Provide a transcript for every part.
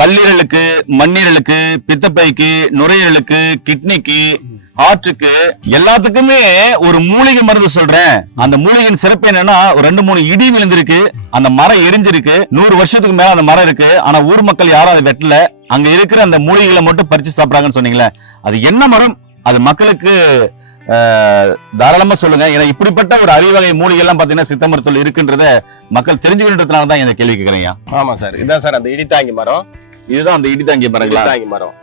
கல்லீரலுக்கு, மண்ணீரலுக்கு, பித்தப்பைக்கு, நுரையீரலுக்கு, கிட்னிக்கு, ஹார்ட்டுக்கு எல்லாத்துக்குமே ஒரு மூலிகை மருந்து சொல்றேன். அந்த மூலிகையின் சிறப்பு என்னன்னா, ஒரு 2-3 இடி விழுந்திருக்கு, அந்த மரம் எரிஞ்சிருக்கு, 100 வருஷத்துக்கு மேல அந்த மரம் இருக்கு. ஆனா ஊர் மக்கள் யாரும் அதை வெட்டல. அங்க இருக்கிற அந்த மூலிகைகளை மட்டும் பறிச்சு சாப்பிடுறாங்கன்னு சொன்னீங்களே, அது என்ன மரம்? அது மக்களுக்கு தாராளமா சொல்லுங்க. ஏன்னா இப்படிப்பட்ட ஒரு அரிவகை மூலிகை எல்லாம் பாத்தீங்கன்னா சித்த மருத்துவத்தில் இருக்குன்றத மக்கள் தெரிஞ்சுக்கின்றதுனால தான் இந்த கேள்வி கேட்கறீங்க. ஆமா சார், இதான் சார் அந்த இடித்தாங்கி மரம். இதுதான் அந்த இடித்தாங்கி மரங்களா? இடித்தாங்கி மரம்.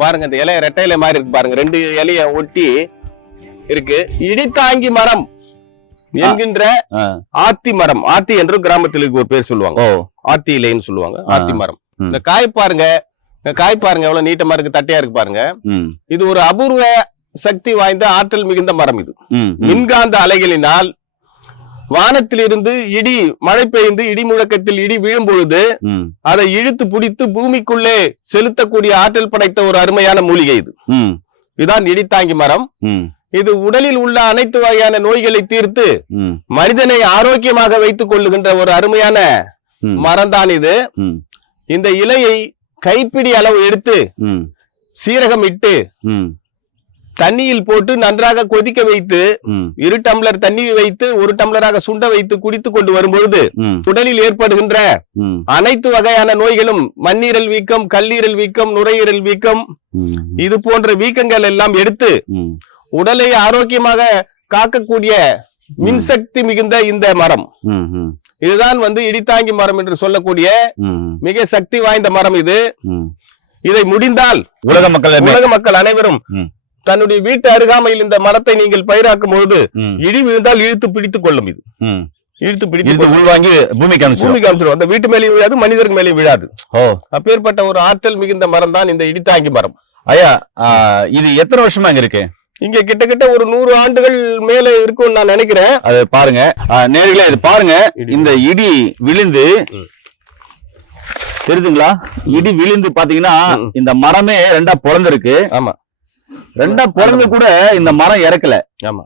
பாருங்க, இந்த இலைய ரெட்டை இலை மாதிரி இருக்கு பாருங்க, 2 இலைய ஒட்டி இருக்கு. இடித்தாங்கி மரம் என்கின்ற ஆத்தி மரம். ஆத்தி என்று கிராமத்தில் ஒரு பேர் சொல்லுவாங்க, ஆத்தி இலைன்னு சொல்லுவாங்க. ஆத்தி மரம். இந்த காய் பாருங்க, எவ்வளவு நீட்டமா இருக்கு, தட்டையா இருக்கு பாருங்க. இது ஒரு அபூர்வ சக்தி வாய்ந்த ஆற்றல் மிகுந்த மரம். இது மின்காந்த அலைகளினால் வானத்திலிருந்து இடி மழை பெய்ந்து இடி முழக்கத்தில் இடி விழும் பொழுது அதை இழுத்து பிடித்து பூமிக்குள்ளே செலுத்தக்கூடிய ஆற்றல் படைத்த ஒரு அருமையான மூலிகை இது. இதுதான் இடித்தாங்கி மரம். இது உடலில் உள்ள அனைத்து வகையான நோய்களை தீர்த்து மனிதனை ஆரோக்கியமாக வைத்துக் கொள்ளுகின்ற ஒரு அருமையான மரம் தான் இது. இந்த இலையை கைப்பிடி அளவு எடுத்து சீரகம் இட்டு தண்ணியில் போட்டு நன்றாக கொதிக்க வைத்து 2 டம்ளர் தண்ணி வைத்து 1 டம்ளராக சுண்ட வைத்து குடித்துக் கொண்டு வரும்பொழுது உடலில் ஏற்படுகின்ற அனைத்து வகையான நோய்களும், மண்ணீரல் வீக்கம், கல்லீரல் வீக்கம், நுரையீரல் வீக்கம், இது போன்ற வீக்கங்கள் எல்லாம் எடுத்து உடலை ஆரோக்கியமாக காக்கக்கூடிய மின்சக்தி மிகுந்த இந்த மரம். இதுதான் இடித்தாங்கி மரம் என்று சொல்லக்கூடிய மிக சக்தி வாய்ந்த மரம் இது. இதை முடிந்தால் உலக மக்கள் அனைவரும் தன்னுடைய வீட்டு அருகாமையில் இந்த மரத்தை நீங்கள் பயிராக்கும் பொழுது இடி விழுந்தால் இழுத்து பிடித்துக் கொள்ளும். இது இழுத்து பிடித்து உள்வாங்கி பூமிக்கு அமைச்சிடும். அந்த வீட்டு மேலேயும் விழாது, மனிதருக்கு மேலேயும் விழாது. அப்பேற்பட்ட ஒரு ஆற்றல் மிகுந்த மரம் தான் இந்த இடித்தாங்கி மரம். ஐயா, இது எத்தனை வருஷமா இங்க இருக்கு? இங்க கிட்டத்தட்ட ஒரு 100 ஆண்டுகள் மேல இருக்கும்னு நான் நினைக்கிறேன். அது பாருங்க நேர்களே, இது பாருங்க, இந்த இடி விழுந்து தெரியுதுங்களா? இடி விழுந்து பாத்தீங்கன்னா இந்த மரமே 2ஆ பொளந்திருக்கு. ஆமா, 2ஆ பொளந்து கூட இந்த மரம் இறக்கல. ஆமா,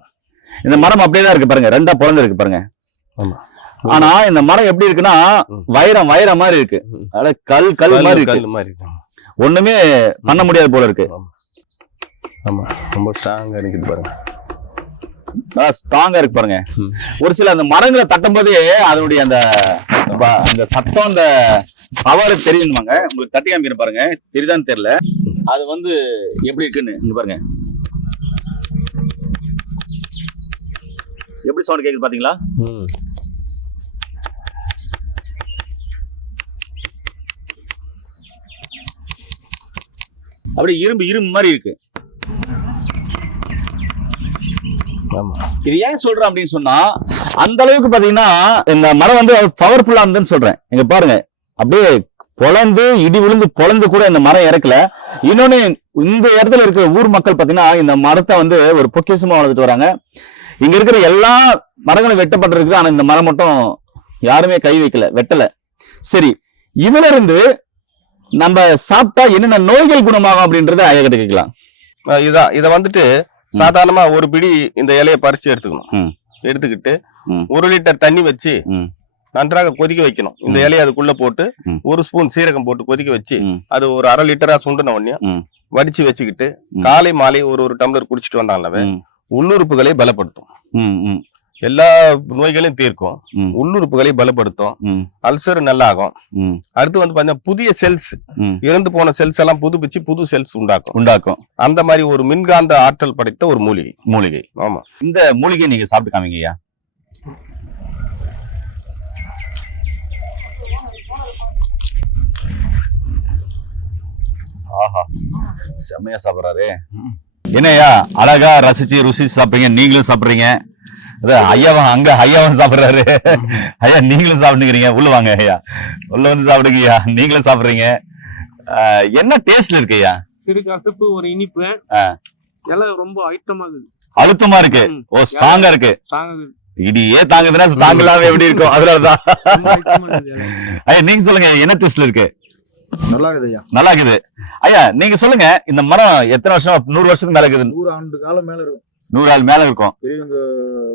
இந்த மரம் அப்படியேதான் இருக்கு பாருங்க, 2ஆ பொளந்திருக்கு பாருங்க. ஆமா, ஆனா இந்த மரம் எப்படி இருக்குன்னா வைரம் மாதிரி இருக்கு. கல் மாதிரி இருக்கு. ஒண்ணுமே பண்ண முடியாது போல இருக்கு. ஆமா, ரொம்ப ஸ்ட்ராங்கா இருக்குது பாருங்க, ஸ்ட்ராங்கா இருக்கு பாருங்க. ஒரு சில அந்த மரங்களை தட்டும் போதே அதனுடைய அந்த சத்தம், அந்த பவர் தெரியுமாங்க. உங்களுக்கு தட்டி காமிக்கிறேன் பாருங்க, தெரியுதான்னு தெரியல. அது எப்படி இருக்குன்னு இங்க பாருங்க, எப்படி சவுண்ட் கேக்குது பாத்தீங்களா? அப்படியே இரும்பு மாதிரி இருக்கு. இது ஏன் சொல்றேன் அப்படின்னு சொன்னா, அந்த அளவுக்கு பாத்தீங்கன்னா இந்த மரம் பவர்ஃபுல்லா இருந்துன்னு சொல்றேன். இங்க பாருங்க, அப்படியே பொளந்து இடி விழுந்து பொளந்து கூட இந்த மரம் இறக்கல. இன்னொன்னு, இந்த இடத்துல இருக்கிற ஊர் மக்கள் பாத்தீங்கன்னா இந்த மரத்தை ஒரு பொக்கிஷமா வளர்த்துட்டு வராங்க. இங்க இருக்கிற எல்லா மரங்களும் வெட்டப்பட்டிருக்குது, ஆனா இந்த மரம் மட்டும் யாருமே கை வைக்கல, வெட்டல. சரி, இதுல இருந்து நம்ம சாப்பிட்டா என்னென்ன நோய்கள் குணமாகும் அப்படின்றத ஐயா கேட்கலாம். இத சாதாரணமா ஒரு பிடி இந்த இலையை பறிச்சு எடுத்துக்கணும். எடுத்துக்கிட்டு 1 லிட்டர் தண்ணி வச்சு நன்றாக கொதிக்க வைக்கணும். இந்த இலையை அதுக்குள்ள போட்டு 1 ஸ்பூன் சீரகம் போட்டு கொதிக்க வச்சு அது ஒரு 1/2 லிட்டரா சுண்டின உடனே வடிச்சு வச்சுக்கிட்டு காலை மாலை ஒரு டம்ளர் குடிச்சிட்டு வந்தாங்கன்னாவே உள்ளுறுப்புகளை பலப்படுத்தும். எல்லா நோய்களையும் தீர்க்கும், உள்ளுறுப்புகளை பலப்படுத்தும், அல்சர் நல்லா ஆகும். அடுத்து பாத்தீங்கன்னா புதிய செல்ஸ், இறந்து போன செல்ஸ் எல்லாம் புதுப்பிச்சு புது செல்ஸ் உண்டாக்கும். அந்த மாதிரி ஒரு மின்காந்த ஆற்றல் படைத்த ஒரு மூலிகை. ஆமா, இந்த மூலிகை நீங்க சாப்பிட்டு காமிங்கய்யா. ஆஹா, செம்மையா சாப்பிடுறாரு. என்னையா அழகா ரசிச்சு ருசி சாப்பிடுறீங்க, நீங்களும் சாப்பிடுறீங்க. ஐயாவும் சாப்பிடுறாரு. ஐயா, நீங்களும் சாப்பிட்டுக்கிறீங்க. உள்ள வாங்க ஐயா, உள்ள சாப்பிடுங்கய்யா. நீங்களும் சாப்பிடுறீங்க. என்ன டேஸ்ட்ல இருக்கு ஐயா? சிறு கசப்பு, ஒரு இனிப்பு, எல்லாம் ரொம்ப அழுத்தமா இருக்கு. ஓ, ஸ்ட்ராங்கா இருக்கு. இடியே தாங்குதுன்னா ஸ்ட்ராங் இல்லாம எப்படி இருக்கும்? அதனாலதான். ஐயா, நீங்க சொல்லுங்க, என்ன டேஸ்ட்ல இருக்கு? நல்லா இருக்குது ஐயா. நல்லா இருக்குது. ஐயா, நீங்க சொல்லுங்க, இந்த மரம் எத்தனை வருஷம்? 100 வருஷத்துக்கு மேல இருக்குது. 100 ஆண்டு காலம் மேல இருக்கும். 100 ஆள் மேல இருக்கும். பெரியவங்க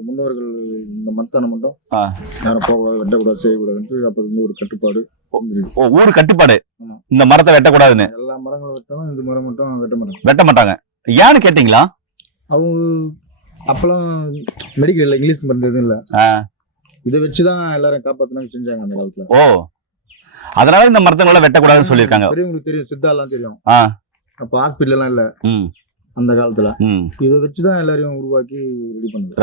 முன்னோர்கள் இந்த மரத்தான மட்டும் ஆ. யாரும் போகக்கூடாது, வெட்டக்கூடாது, செய்யக்கூடாதுன்ட்டு அப்ப இருந்து ஒரு கட்டுப்பாடு வந்துருச்சு. ஊர் கட்டுப்பாடு ஆமா. இந்த மரத்தை வெட்டக்கூடாதுன்னு. எல்லா மரங்களும் வெட்டாலும் இந்த மரம் மட்டும் வெட்ட மாட்டாங்க. வெட்ட மாட்டாங்க. ஏன்னு கேட்டீங்களா? அவங்க அப்பெல்லாம் மெடிக்கல் இல்ல, இங்கிலீஷ் மருந்து எதுவும் இல்ல. ஆ. இதை வச்சுதான் எல்லாரும் காப்பாத்தினாங்க, செஞ்சாங்க அந்த காலத்துல. ஓ, அதனால இந்த மரத்தங்களை வெட்டக்கூடாதுன்னு சொல்லியிருக்காங்க. பெரியவங்களுக்கு தெரியும், சித்தா எல்லாம் தெரியும். ஆ. அப்ப ஹாஸ்பிட்டல் எல்லாம் இல்ல ம். அந்த காலத்துல. ம். இதை வச்சுதான் எல்லாரையும் உருவாக்கி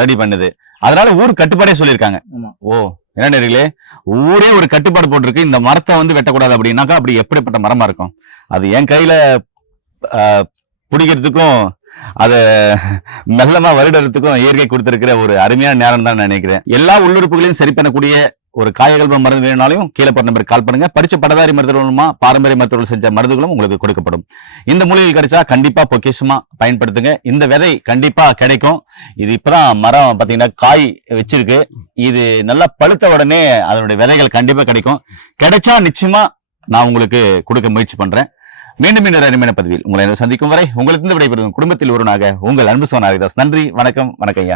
ரெடி பண்ணுது. அதனால ஊர் கட்டுப்பாடே சொல்லியிருக்காங்க. ஆமா. ஓ, என்ன நேர்களே, ஊரே ஒரு கட்டுப்பாடு போட்டிருக்கு. இந்த மரத்தை வந்து வெட்டக்கூடாது அப்படின்னாக்கா அப்படி எப்படிப்பட்ட மரமா இருக்கும்? அது என் கையில பிடிக்கிறதுக்கும் அதை மெல்லமா வருடத்துக்கும் இயற்கை கொடுத்திருக்கிற ஒரு அருமையான நேரம் தான் நினைக்கிறேன். எல்லா உள்ளுறுப்புகளையும் சரி பண்ணக்கூடிய ஒரு காயகல்ப மருந்து வேணும்னாலும் கீழே போற நம்பருக்கு கால் பண்ணுங்க. படிச்ச பட்டதாரி மருத்துவமா பாரம்பரிய மருத்துவர்கள் செஞ்ச மருந்துகளும் உங்களுக்கு கொடுக்கப்படும். இந்த மூலிகை கிடைச்சா கண்டிப்பா பொக்கிஷமா பயன்படுத்துங்க. இந்த விதை கண்டிப்பா கிடைக்கும். இது இப்பதான் மரம் பாத்தீங்கன்னா காய் வச்சிருக்கு. இது நல்லா பழுத்த உடனே அதனுடைய விதைகள் கண்டிப்பா கிடைக்கும். கிடைச்சா நிச்சயமா நான் உங்களுக்கு கொடுக்க முயற்சி பண்றேன். மீண்டும் இன்னொரு அருமையான பதிவில் உங்களை சந்திக்கும் வரை உங்களுக்கு விடைபெறும் குடும்பத்தில் ஒருவனாக உங்கள் அன்பு சோன் ஹரிதாஸ். நன்றி, வணக்கம், வணக்கம் ஐயா.